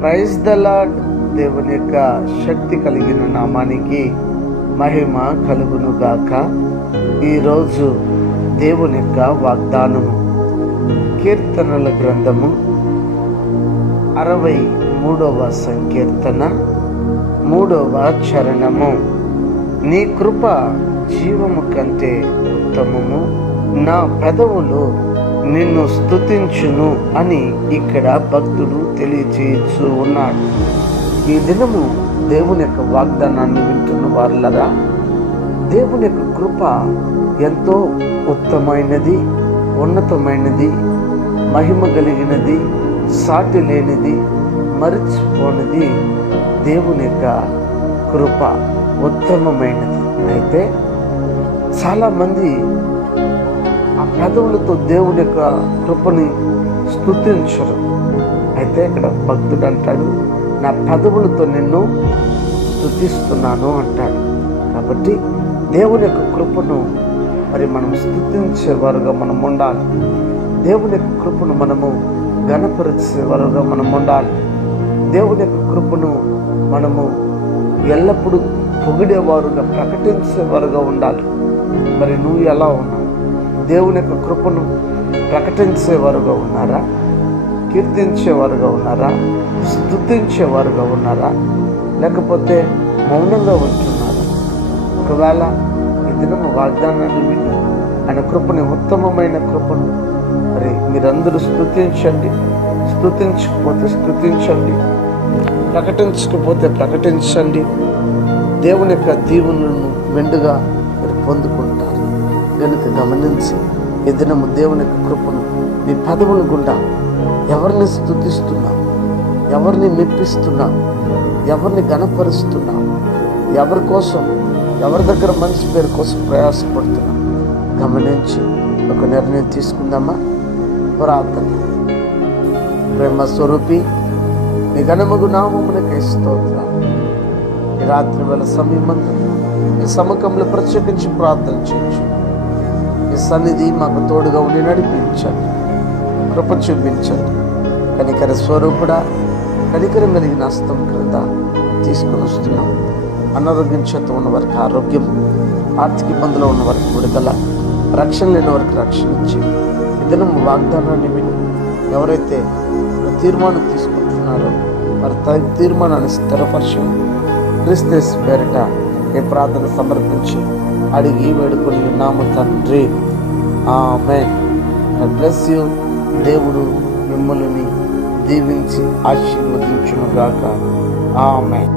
Praise the lord. దేవుని యొక్క శక్తి కలిగిన నామానికి మహిమ కలుగును గాక. ఈరోజు దేవుని యొక్క వాగ్దానము కీర్తనల గ్రంథము 63వ సంకీర్తన 3వ చరణము. నీ కృప జీవము కంటే ఉత్తమము, నా పెదవులు నిన్ను స్తుతించును అని ఇక్కడ భక్తుడు తెలియచేయచ్చు ఉన్నాడు. ఈ దినము దేవుని యొక్క వాగ్దానాన్ని వింటున్న వారులరా, దేవుని యొక్క కృప ఎంతో ఉత్తమైనది, ఉన్నతమైనది, మహిమ కలిగినది, సాటి లేనిది, మరిచిపోనిది. దేవుని యొక్క కృప ఉత్తమమైనది. అయితే చాలామంది ఆ పెదవులతో దేవుని యొక్క కృపని స్తుతించరు. అయితే ఇక్కడ భక్తుడు అంటాడు, నా పెదవులతో నిన్ను స్తుతిస్తున్నాను అంటాడు. కాబట్టి దేవుని యొక్క కృపను మనం స్తుతించేవారుగా మనం ఉండాలి. దేవుని యొక్క కృపను మనము ఘనపరిచేవారుగా మనం ఉండాలి. దేవుని యొక్క కృపను మనము ఎల్లప్పుడూ పొగిడేవారుగా, ప్రకటించేవారుగా ఉండాలి. మరి నువ్వు ఎలా ఉన్నావు? దేవుని యొక్క కృపను ప్రకటించేవారుగా ఉన్నారా? కీర్తించేవారుగా ఉన్నారా? స్తుతించేవారుగా ఉన్నారా? లేకపోతే మౌనంగా ఉంటున్నారా? ఒకవేళ ఈ దినము వాగ్దానాన్ని విని ఆయన కృపని, ఉత్తమమైన కృపను మీరందరూ స్తుతించండి. స్తుతించకపోతే స్తుతించండి, ప్రకటించకపోతే ప్రకటించండి. దేవుని యొక్క దీవెనలను మెండుగా మీరు పొందుకుంటారు. కనుక గమనించి ఈ దినము దేవుని యొక్క కృపను మీ పదవుల గుండా ఎవరిని స్తుతిస్తున్నాం, ఎవరిని మెప్పిస్తున్నాం, ఎవరిని ఘనపరుస్తున్నాం, ఎవరి కోసం, ఎవరి దగ్గర మంచి పేరు కోసం ప్రయాసపడుతున్నాం గమనించి ఒక నిర్ణయం తీసుకుందామా? ప్రార్థన. ప్రేమ స్వరూపి, నీ ఘనమగు నామమునకై స్తోత్రాలు. ఈ రాత్రి వేళ సమయమంతా ఈ సముఖంలో ప్రత్యేకించి ప్రార్థన చేయొచ్చు. ఈ సన్నిధి మాకు తోడుగా ఉండి నడిపించండి, కృప చూపించండి. కనికర స్వరూపుడా, కనికరం కలిగిన హస్తం క్రింద తీసుకుని వస్తున్నాం. అనారోగ్యం చేత ఉన్న వారికి ఆరోగ్యం, ఆర్థిక ఇబ్బందులు ఉన్న వారికి విడుదల, రక్షణ లేని వారికి రక్షణ ఇచ్చి ఇద్దరు వాగ్దానాన్ని విని ఎవరైతే తీర్మానం తీసుకుంటున్నారో వారి తీర్మానాన్ని స్థిరపరిచి క్రీస్తు పేరిట ఈ ప్రార్థన సమర్పించి అడిగి వేడుకొని ఉన్నాము తండ్రి. ఆమేన్. God bless you. దేవుడు మిమ్మల్ని దీవించి ఆశీర్వదించును గాక. ఆమేన్.